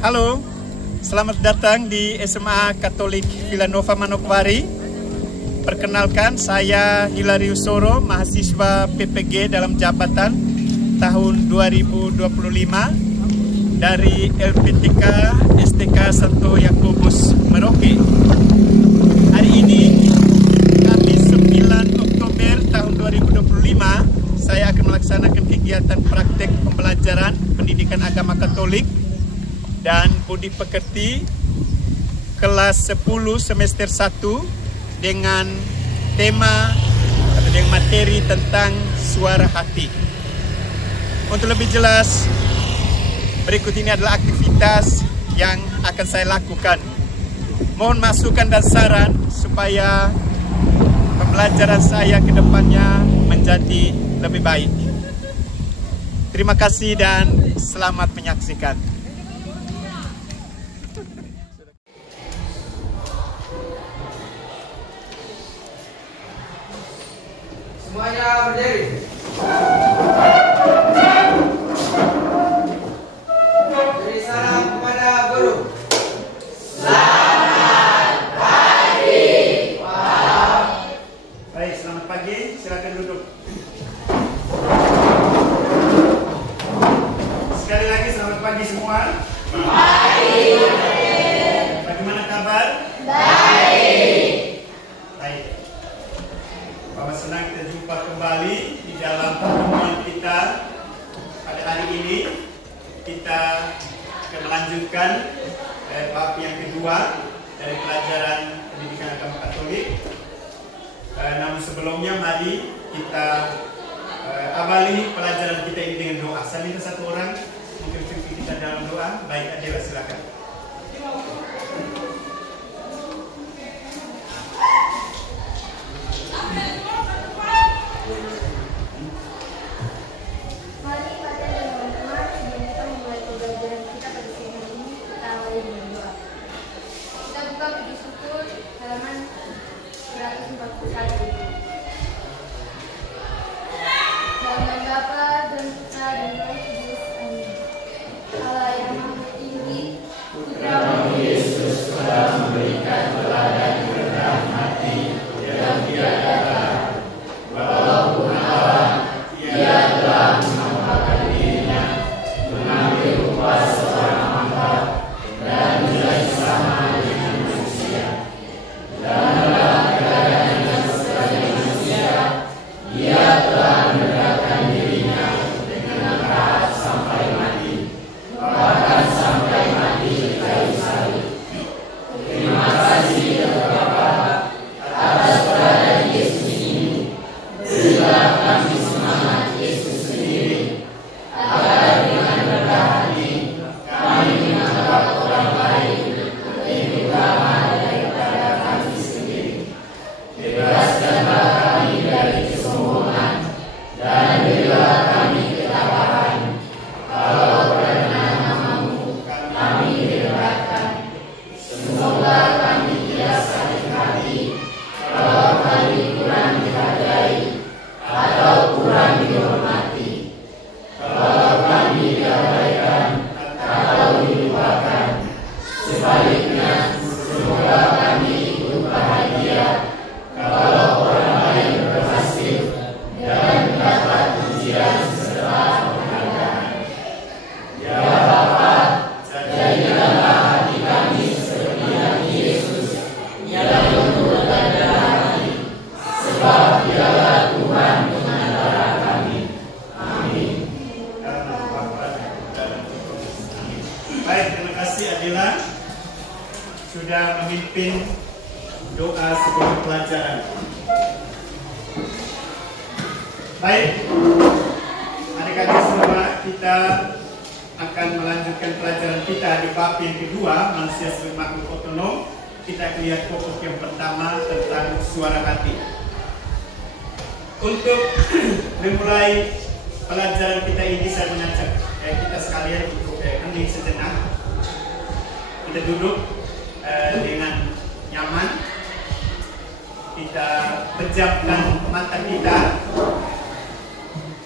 Halo, selamat datang di SMA Katolik Villanova Manokwari. Perkenalkan, saya Hilarius Soro, mahasiswa PPG dalam jabatan tahun 2025 dari LPTK STK Santo Yakobus Merauke. Hari ini, Kamis 9 Oktober tahun 2025, saya akan melaksanakan kegiatan praktek pembelajaran pendidikan agama Katolik dan budi pekerti kelas 10 semester 1 dengan tema atau dengan materi tentang suara hati. Untuk lebih jelas, berikut ini adalah aktivitas yang akan saya lakukan. Mohon masukan dan saran supaya pembelajaran saya ke depannya menjadi lebih baik. Terima kasih dan selamat menyaksikan. Semuanya berdiri. Beri salam kepada guru. Selamat pagi, Pak. Baik, selamat pagi. Silakan duduk. Sekali lagi selamat pagi semua. Pagi. Bagaimana kabar? Baik. Baik. Bahwa senang kita jumpa kembali di dalam pertemuan kita pada hari ini. Kita akan melanjutkan bab yang kedua dari pelajaran pendidikan agama Katolik. Namun sebelumnya mari kita awali pelajaran kita ini dengan doa. Saya minta satu orang mungkin kita dalam doa. Baik, Adela silakan. Mari pada teman-teman, sebelum kita memulai pembelajaran kita pada siang hari ini, kita awali dengan doa. Kita buka puji syukur halaman 141. Dalam nama Bapa dan Putra dan Roh Kudus. Amin. Allah yang Maha Tinggi, Putra-Mu Yesus telah memberikan teladan kerendahan hati yang tiada tara. Walaupun Allah, Ia telah menampakkan dirinya, mengambil rupa seorang hamba dan menjadi sama dengan manusia. Dan dalam keadaannya sebagai manusia, Ia telah menegakkan dirinya dengan taat sampai mati, bahkan sampai mati di kayu salib. Terima kasih ya Bapa atas teladan Yesus ini. Berilah kami semangat Yesus sendiri, agar dengan rendah hati kami menganggap orang lain lebih utama daripada kami sendiri. Bebaskanlah kami dari kesombongan dan berilah kami ketabahan. Kalau karena nama-Mu kami diberatkan, semoga kami tidak sakit hati kalau kami kurang dihargai atau kurang dihormati. Kalau kami diabaikan atau dilupakan, sebaliknya semoga kami ikut bahagia kalau orang lain berhasil dan mendapat pujian serta penghargaan. Ya Bapa, jadikanlah hati kami seperti hati Yesus yang penuh rendah hati, sebab Dialah Tuhan pengantara kami. Amin. Baik, terima kasih Adela sudah memimpin doa sebelum pelajaran. Baik, adik-adik semua, kita akan melanjutkan pelajaran kita di bab yang kedua, manusia sebagai makhluk otonom. Kita akan lihat pokok yang pertama tentang suara hati. Untuk memulai pelajaran kita ini, saya mengajak kita sekalian untuk hening sejenak. Kita duduk dengan nyaman. Kita pejamkan mata kita.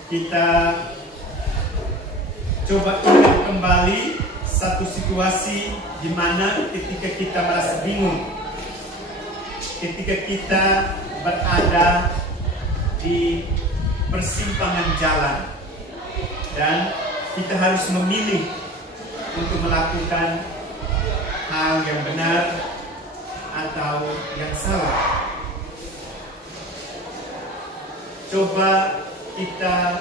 Kita coba ingat kembali satu situasi di mana ketika kita merasa bingung, ketika kita berada di persimpangan jalan dan kita harus memilih untuk melakukan hal yang benar atau yang salah. Coba kita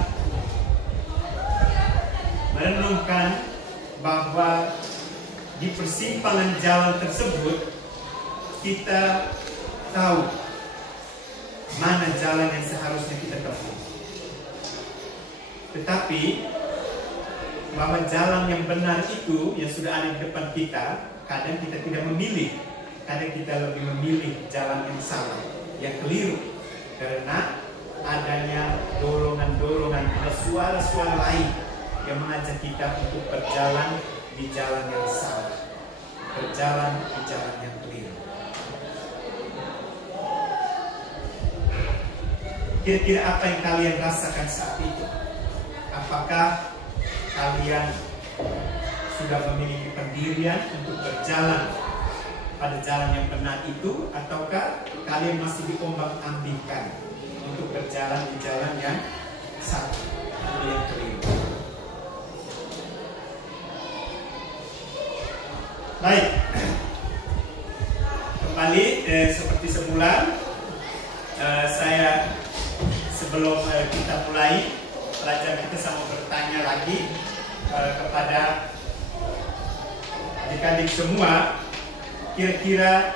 merenungkan bahwa di persimpangan jalan tersebut kita tahu mana jalan yang seharusnya kita tempuh. Tetapi bahwa jalan yang benar itu yang sudah ada di depan kita, kadang kita tidak memilih. Kadang kita lebih memilih jalan yang salah, yang keliru, karena adanya dorongan-dorongan, ada suara-suara lain yang mengajak kita untuk berjalan di jalan yang salah, berjalan di jalan yang keliru. Kira-kira apa yang kalian rasakan saat itu? Apakah kalian sudah memiliki pendirian untuk berjalan pada jalan yang benar itu, ataukah kalian masih diombang-ambingkan untuk berjalan di jalan yang salah atau yang keliru? Baik, kembali seperti semula, saya sebelum kita mulai pelajaran kita sama bertanya lagi kepada adik-adik semua, kira-kira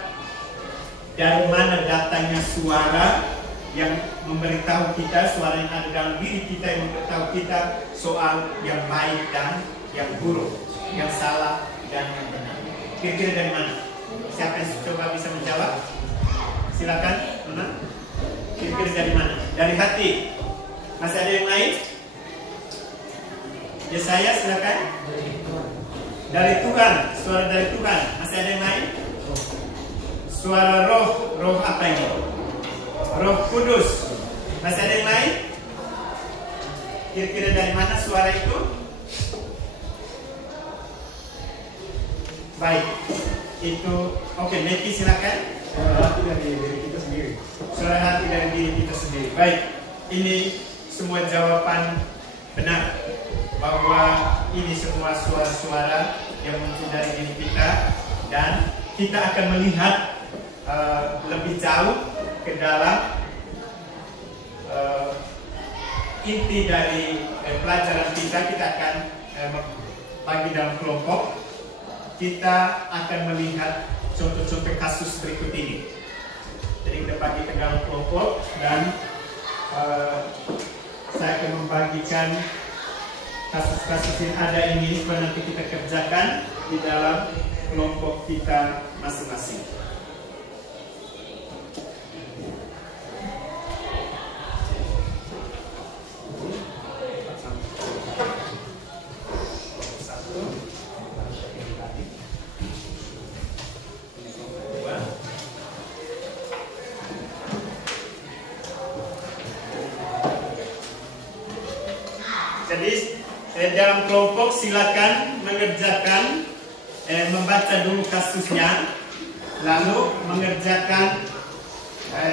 dari mana datangnya suara yang memberitahu kita, suara yang ada dalam diri kita yang memberitahu kita soal yang baik dan yang buruk, yang salah dan yang benar. Kira-kira dari mana? Siapa yang coba bisa menjawab? Silakan, Nona. Kira-kira dari mana? Dari hati. Masih ada yang lain? Ya, saya silakan. Dari Tuhan, suara dari Tuhan. Masih ada yang lain? Suara roh, roh apa ini? Roh Kudus. Masih ada yang lain? Kira-kira dari mana suara itu? Baik, itu oke. Neki silakan. Suara hati dari diri kita sendiri. Suara hati dari diri kita sendiri. Baik, ini semua jawaban benar, bahwa ini semua suara-suara yang muncul dari diri kita, dan kita akan melihat lebih jauh ke dalam inti dari pelajaran kita. Kita akan bagi dalam kelompok. Kita akan melihat contoh-contoh kasus berikut ini. Jadi kita bagi ke dalam kelompok, dan saya akan membagikan kasus-kasus yang ada ini supaya nanti kita kerjakan di dalam kelompok kita masing-masing. Jadi dalam kelompok silakan mengerjakan, membaca dulu kasusnya, lalu mengerjakan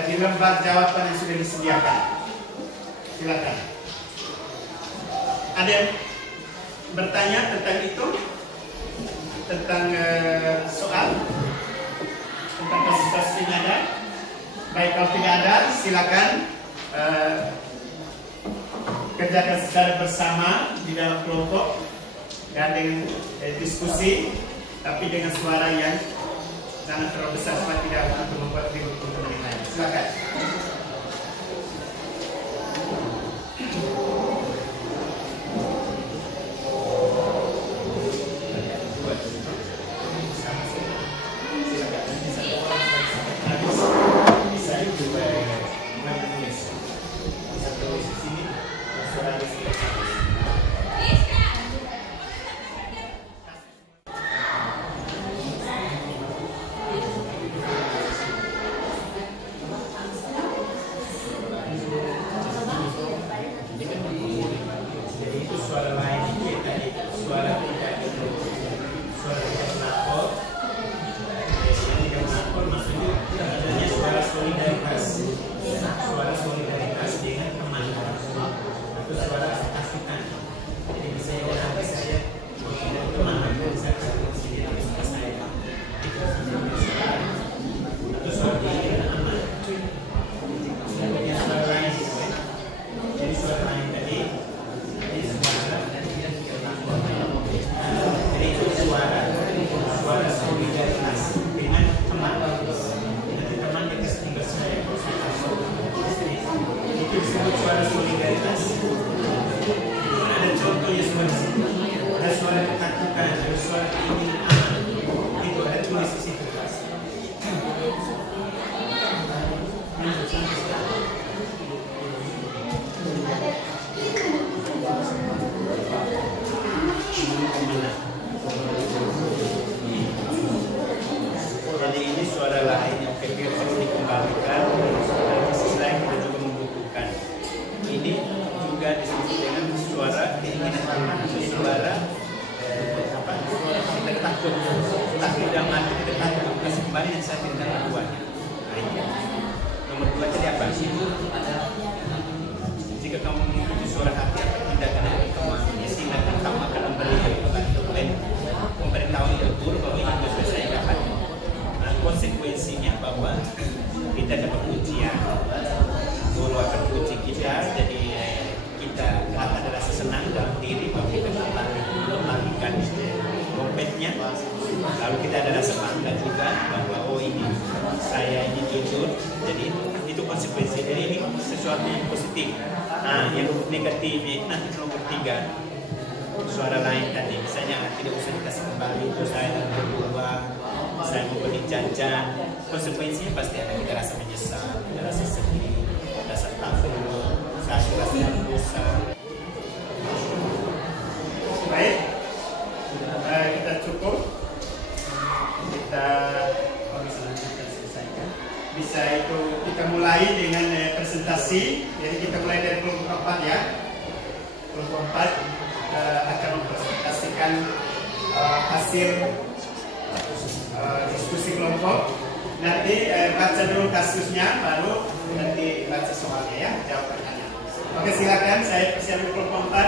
di lembar jawaban yang sudah disediakan. Silakan. Ada yang bertanya tentang itu? Tentang soal? Tentang kasus-kasus yang ada? Baik, kalau tidak ada, silakan kerjakan secara bersama di dalam kelompok dan dengan diskusi, tapi dengan suara yang jangan terlalu besar supaya tidak untuk membuat ribut untuk yang lain. Silakan. Tapi dalam arti kita tahu kasih kembali dan saya tindak keduanya. Nah, ini. Nomor 2 jadi apa? Jika kamu mengikuti suara hati apa tindakan yang kamu ambil, tindakan kamu akan memberitahu yang betul bahwa ini sudah selesai kapan. Nah, konsekuensinya bahwa kita dapat ujian. Guru akan uji kita, jadi kita ada rasa senang dalam diri bahwa kita dapat melakukan dompetnya. Lalu kita ada rasa bangga juga bahwa oh ini saya ini jujur. Jadi itu konsekuensi. Jadi ini sesuatu yang positif. Nah, yang negatifnya itu nanti nomor 3 suara lain tadi. Misalnya tidak usah dikasih kembali itu saya dan berdua, saya mau beli jajan. Konsekuensinya pasti ada kita rasa menyesal, kita rasa sedih, rasa takut, rasa dosa. Baik, kita cukup. Kita selesaikan. Bisa itu kita mulai dengan presentasi. Jadi kita mulai dari kelompok 4 ya. Kelompok 4 akan mempresentasikan hasil diskusi kelompok. Nanti baca dulu kasusnya, baru nanti baca soalnya ya, jawab pertanyaan. Oke, silakan saya persiapkan kelompok 4.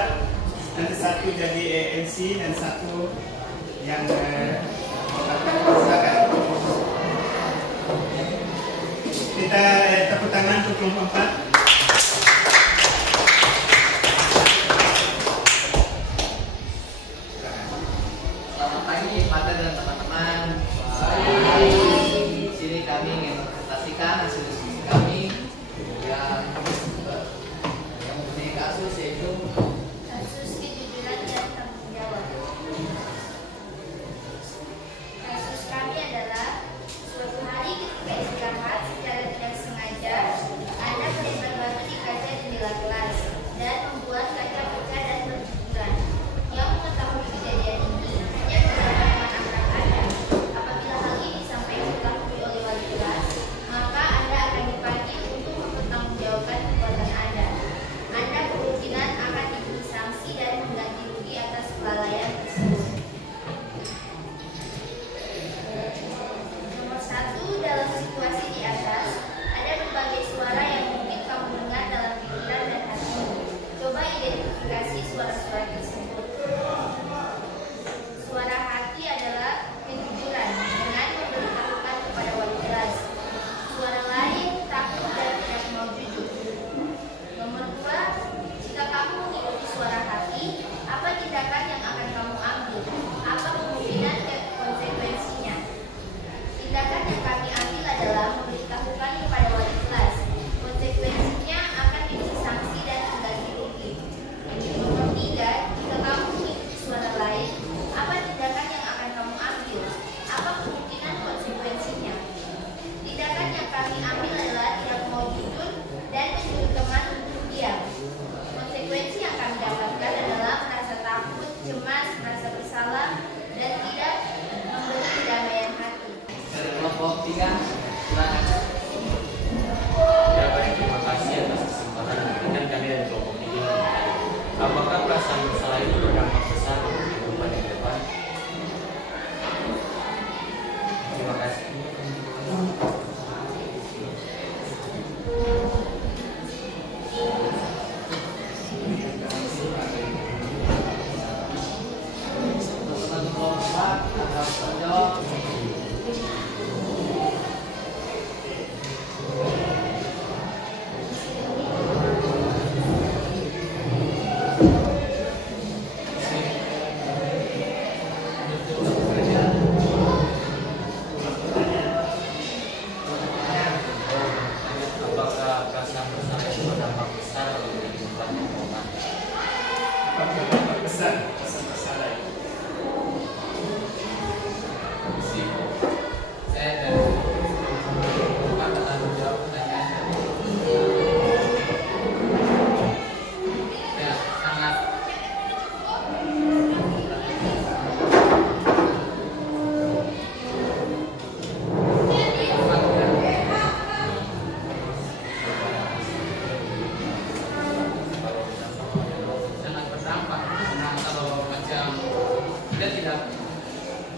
Nanti satu jadi MC dan satu yang silakan. Kita tepuk tangan untuk kelompok 4. Selamat pagi, Mata dan teman-teman. Di sini kami ingin mempresentasikan hasil diskusi kami yang mempunyai kasus yaitu Kasus kejujuran dan tanggung jawab. Kasus kami adalah suatu hari ketika istirahat secara tidak sengaja, anak melempar batu di kaca jendela kelas dan membuat kaca pecah dan berguguran. Yang mengetahui kejadian ini hanya beberapa teman akrab Anda. Apabila hal ini sampai diketahui oleh wali kelas, maka Anda akan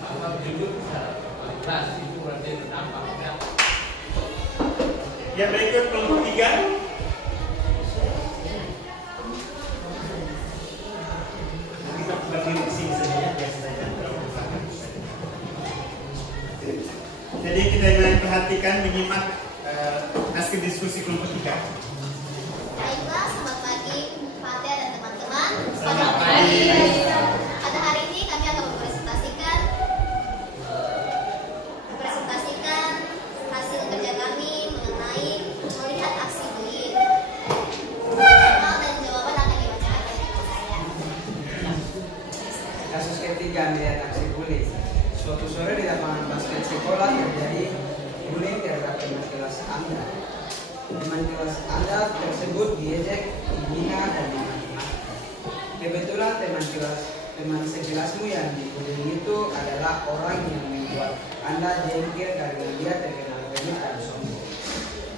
Apa judul kualitas itu berarti terdampak ya. Yang berikut kelompok 3. Kita berdiri di sini saja ya, biasanya. Jadi kita mulai perhatikan, menyimak hasil diskusi kelompok 3. Baiklah, selamat pagi Fatih dan teman-teman. Selamat pagi. Pada hari ini kami akan mempresentasikan hasil kerja kami mengenai melihat aksi bullying. Soal dan jawaban akan dibacakan oleh saya. Kasus ketiga, melihat aksi bullying. Suatu sore di lapangan basket sekolah terjadi bullying terhadap teman kelas Anda. Teman kelas Anda tersebut diejek, dihina, dan dimaki-maki. Kebetulan teman sekelasmu yang dibullying itu adalah orang yang membuat Anda jengkel karena dia terkenal remeh dan sombong.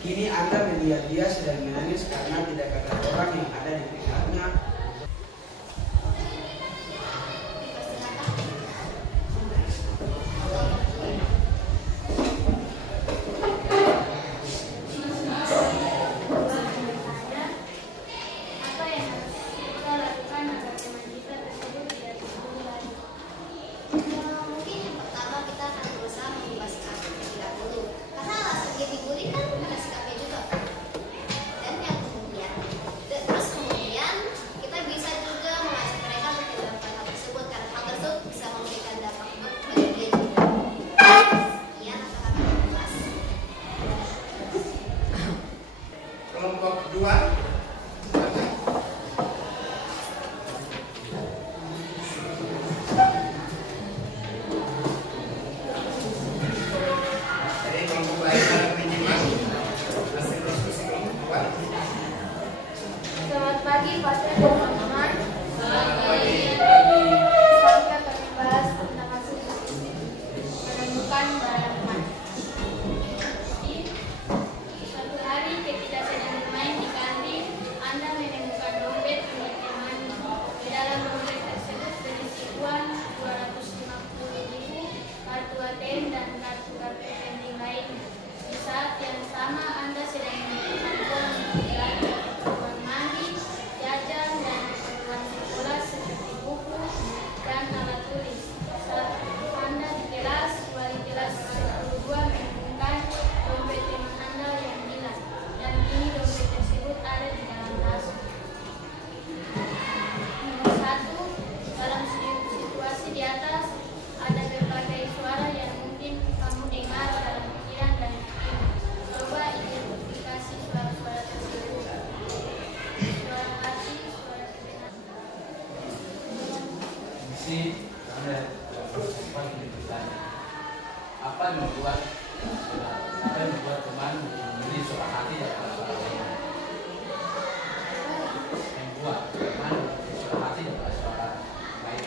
Kini Anda melihat dia sedang menangis karena tidak ada orang yang ada di dekatnya. Apa yang harus kita lakukan agar teman kita tersebut tidak dibully lagi? Mungkin yang pertama kita akan berusaha mengubah sikap terlebih dahulu. Karena alasan dia dibully kan ada sikapnya juga. Dan yang kemudian kita bisa juga mengajak mereka untuk tidak melakukan hal tersebut karena hal tersebut bisa memberikan dampak buruk bagi dia juga. Sekian kata-kata kelas. Kelompok 2. Jadi kelompok lain akan menyimak hasil diskusi kelompok 2. Selamat pagi Fatih dan teman-teman. Selamat pagi. Kami akan membahas tentang hasil diskusi menemukan barang emas. Jadi, suatu hari ketika sedang bermain di kantin, Anda menemukan dompet milik teman. Di dalam dompet tersebut berisi uang 250.000, kartu ATM dan kartu penting lain. Di saat yang sama Anda sedang membutuhkan uang untuk belanja, uang mandi, jajan, dan keperluan sekolah seperti buku dan alat tulis. Saat Anda di kelas, wali kelas 12 menemukan dompet teman Anda yang hilang, dan kini dompet tersebut ada di dalam tas. Nomor 1, dalam situasi di atas ada berbagai suara yang mungkin kamu dengar dalam pikiran dan hatimu. Coba identifikasi suara-suara tersebut. Suara hati, suara kebenaran. Misi Anda bertanya, apa yang membuat teman memilih suara hati daripada suara lain? Yang membuat teman memilih suara hati daripada suara lain.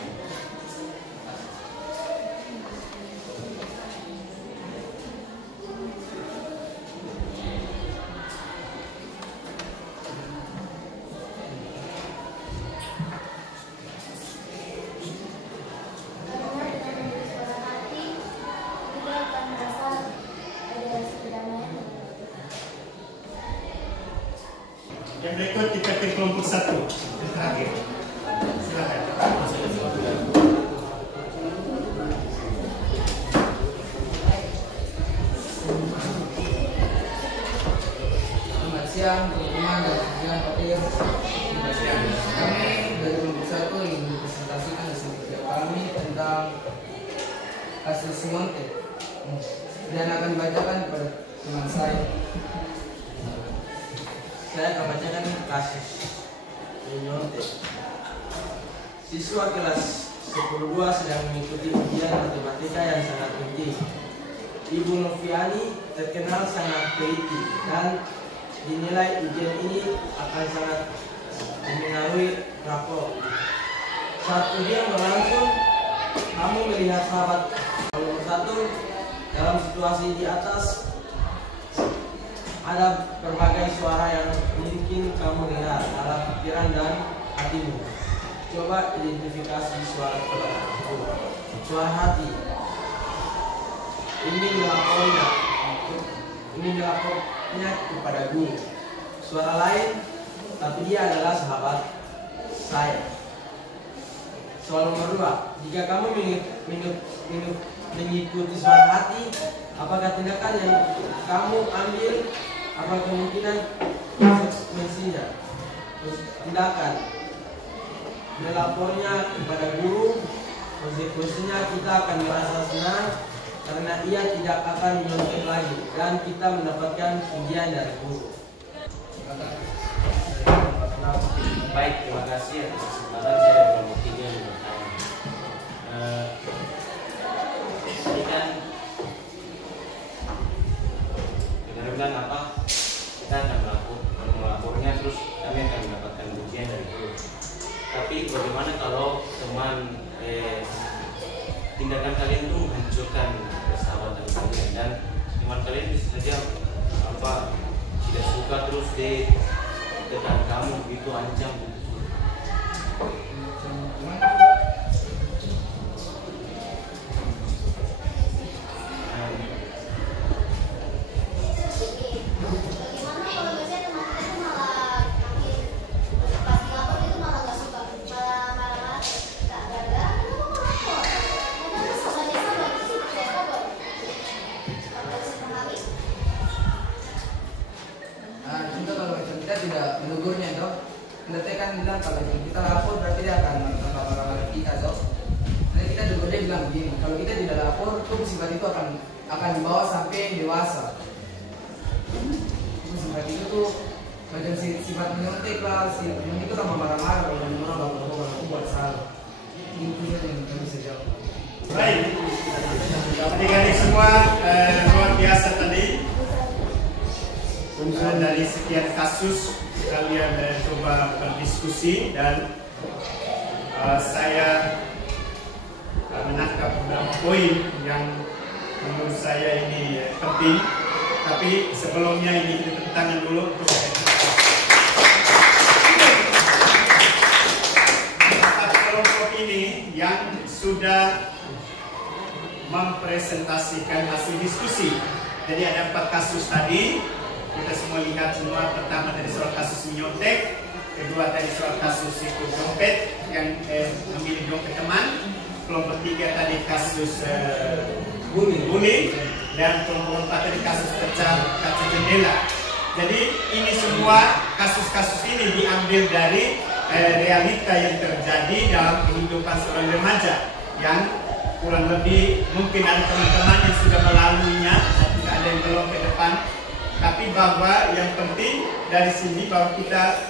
Karena dengan memilih suara hati, kita akan merasa ada rasa kedamaian. Yang berikut kita ke kelompok 1. Yang terakhir. Silakan. Selamat siang teman-teman dan pimpinan Fatih. Kami dari kelompok 1 ingin mempresentasikan hasil kerja kami tentang kasus Simonte dan akan dibacakan kepada teman saya. Saya akan bacakan kasus Simonte. Siswa kelas 10-2 sedang mengikuti ujian matematika yang sangat tinggi. Ibu Noviani terkenal sangat teliti dan dinilai ujian ini akan sangat mempengaruhi rapor. Saat ujian berlangsung, kamu melihat sahabat nomor 1 dalam situasi di atas. Ada berbagai suara yang mungkin kamu dengar dalam pikiran dan hatimu. Coba identifikasi suara tersebut. Suara hati. ingin melapornya kepada guru. Suara lain, tapi dia adalah sahabat saya. Soal nomor 2, jika kamu mengikuti suara hati, apakah tindakan yang kamu ambil, apa kemungkinan konsekuensinya? Tindakan melapornya kepada guru, konsekuensinya kita akan merasa senang karena ia tidak akan menyontek lagi dan kita mendapatkan pujian dari guru. Baik, terima kasih atas kesempatan saya dalam waktunya bertanya. Ini kan dengarkan apa? Kita akan melapornya, terus kami akan mendapatkan pujian dari guru. Tapi bagaimana kalau teman tindakan kalian itu menghancurkan persahabatan kalian dan teman kalian bisa saja tidak suka terus tekan kamu begitu, ancam gitu. Tidak menegurnya itu, berarti kan bilang kalau kita lapor berarti dia akan melaporkan kita toh. Nanti kita tegur dia bilang begini, kalau kita tidak lapor, tuh sifat itu akan dibawa sampai dewasa. Sifat itu tuh macam sifat menyontek lah, itu tambah marah-marah kalau orang lapor aku buat salah. Itu yang kami bisa jawab. Baik, adik-adik semua luar biasa tadi. Dari sekian kasus kalian coba berdiskusi dan saya menangkap beberapa poin yang menurut saya ini penting. Tapi sebelumnya ini kita tepuk tangan dulu untuk kelompok ini yang sudah mempresentasikan hasil diskusi. Jadi ada 4 kasus tadi. Kita semua lihat semua. Pertama dari soal kasus menyontek, kedua dari soal kasus itu dompet yang memilih dompet teman, kelompok 3 tadi kasus bullying, dan kelompok 4 tadi kasus pecah kaca jendela. Jadi ini semua kasus-kasus ini diambil dari realita yang terjadi dalam kehidupan seorang remaja yang kurang lebih mungkin ada teman-teman yang sudah melaluinya, tidak ada yang belum ke depan. Tapi bahwa yang penting dari sini bahwa kita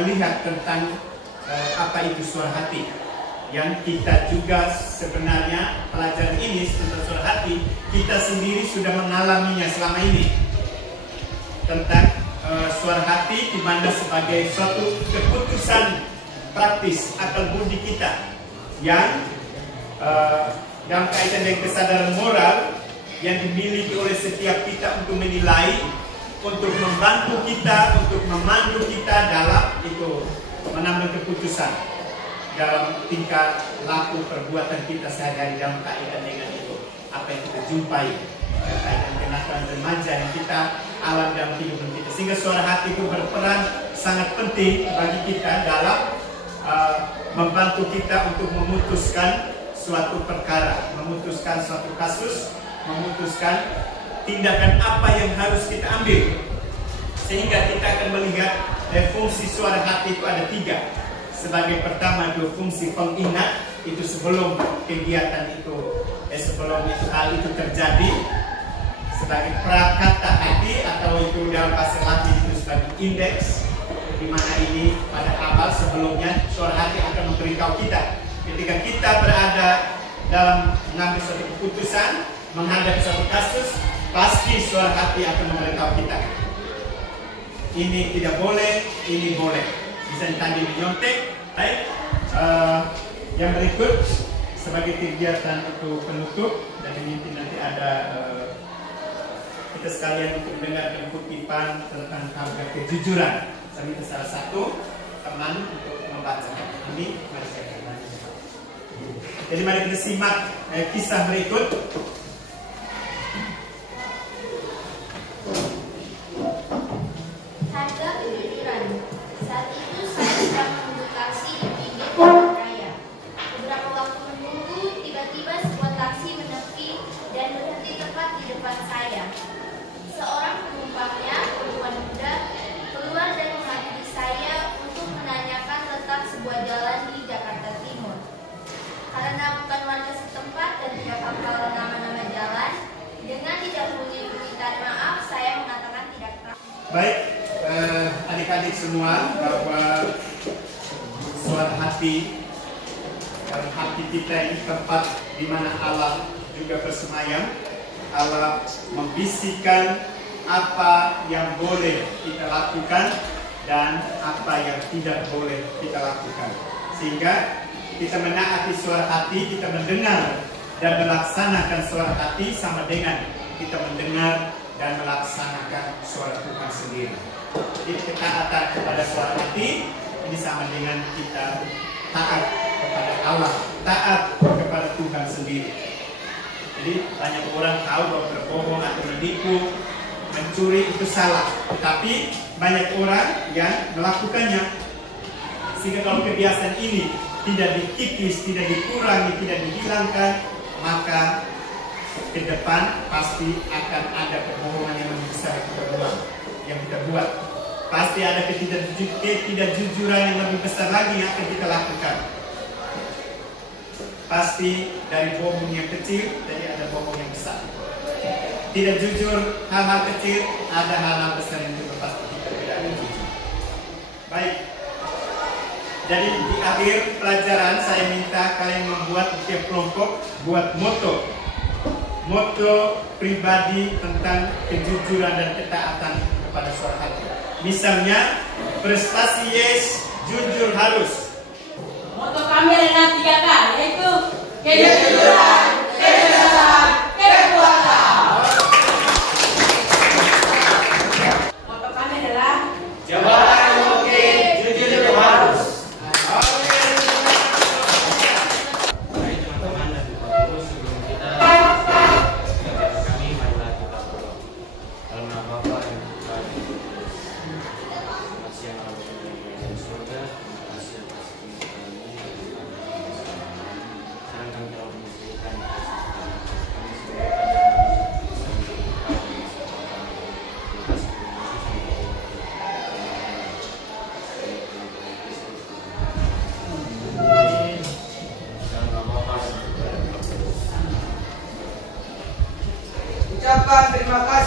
melihat tentang apa itu suara hati. Yang kita juga sebenarnya pelajaran ini tentang suara hati, kita sendiri sudah mengalaminya selama ini. Tentang suara hati di mana sebagai suatu keputusan praktis akal budi kita yang dalam kaitan dengan kesadaran moral yang dimiliki oleh setiap kita untuk menilai, untuk membantu kita, untuk memandu kita dalam itu mengambil keputusan dalam tingkah laku perbuatan kita sehari-hari dalam kaitan dengan itu apa yang kita jumpai kaitan kenakalan remaja yang kita alami dalam kehidupan kita, sehingga suara hati itu berperan sangat penting bagi kita dalam membantu kita untuk memutuskan suatu perkara, memutuskan suatu kasus, memutuskan tindakan apa yang harus kita ambil. Sehingga kita akan melihat fungsi suara hati itu ada 3. Sebagai pertama itu fungsi pengingat, itu sebelum kegiatan itu, sebelum hal itu terjadi. Sebagai prakata hati atau itu dalam bahasa Latin itu sebagai indeks, di mana ini pada awal sebelumnya suara hati akan memberitahu kita. Ketika kita berada dalam mengambil suatu keputusan, menghadapi suatu kasus, pasti suara hati akan memberitahu kita. Ini tidak boleh, ini boleh. Misalnya tadi menyontek. Baik, yang berikut sebagai kegiatan untuk penutup, dan ini nanti ada kita sekalian untuk mendengarkan kutipan tentang harga kejujuran. Saya minta salah satu teman untuk membaca. Ini mari saya. Jadi mari kita simak kisah berikut depan saya. Seorang penumpangnya, perempuan muda, keluar dan menghadiri saya untuk menanyakan tentang sebuah jalan di Jakarta Timur. Karena bukan warga setempat dan tidak hafal nama-nama jalan, dengan didahului permintaan maaf, saya mengatakan tidak tahu. Baik, adik-adik semua, bahwa suara hati kita ini tempat di mana Allah juga bersemayam. Allah membisikkan apa yang boleh kita lakukan dan apa yang tidak boleh kita lakukan. Sehingga kita menaati suara hati, kita mendengar dan melaksanakan suara hati sama dengan kita mendengar dan melaksanakan suara Tuhan sendiri. Jadi ketaatan kepada suara hati ini sama dengan kita taat kepada Allah, taat kepada Tuhan sendiri. Jadi banyak orang tahu bahwa berbohong atau menipu, mencuri itu salah, tapi banyak orang yang melakukannya. Sehingga kalau kebiasaan ini tidak dikikis, tidak dikurangi, tidak dihilangkan, maka ke depan pasti akan ada kebohongan yang lebih besar yang kita buat. Pasti ada ketidakjujuran yang lebih besar lagi yang akan kita lakukan. Pasti dari bohong yang kecil, jadi ada bohong yang besar. Tidak jujur hal-hal kecil, ada hal-hal besar yang juga pasti kita tidak jujur. Baik. Jadi di akhir pelajaran saya minta kalian membuat setiap kelompok buat moto pribadi tentang kejujuran dan ketaatan kepada suara hati. Misalnya, prestasi yes, jujur harus. Moto kami adalah 3K, yaitu kejujuran, kecerdasan, kekuatan. Moto kami adalah jabatan mungkin, jujur harus. Baik teman-teman dan guru, sebelum kita kegiatan kami, marilah kita berdoa. Dalam nama Bapa dan Putra dan Roh Kudus. Terima kasih yang Allah di surga. Terima kasih atas kemuliaan ini. Sekarang kami telah menyelesaikan kami Ucapkan terima kasih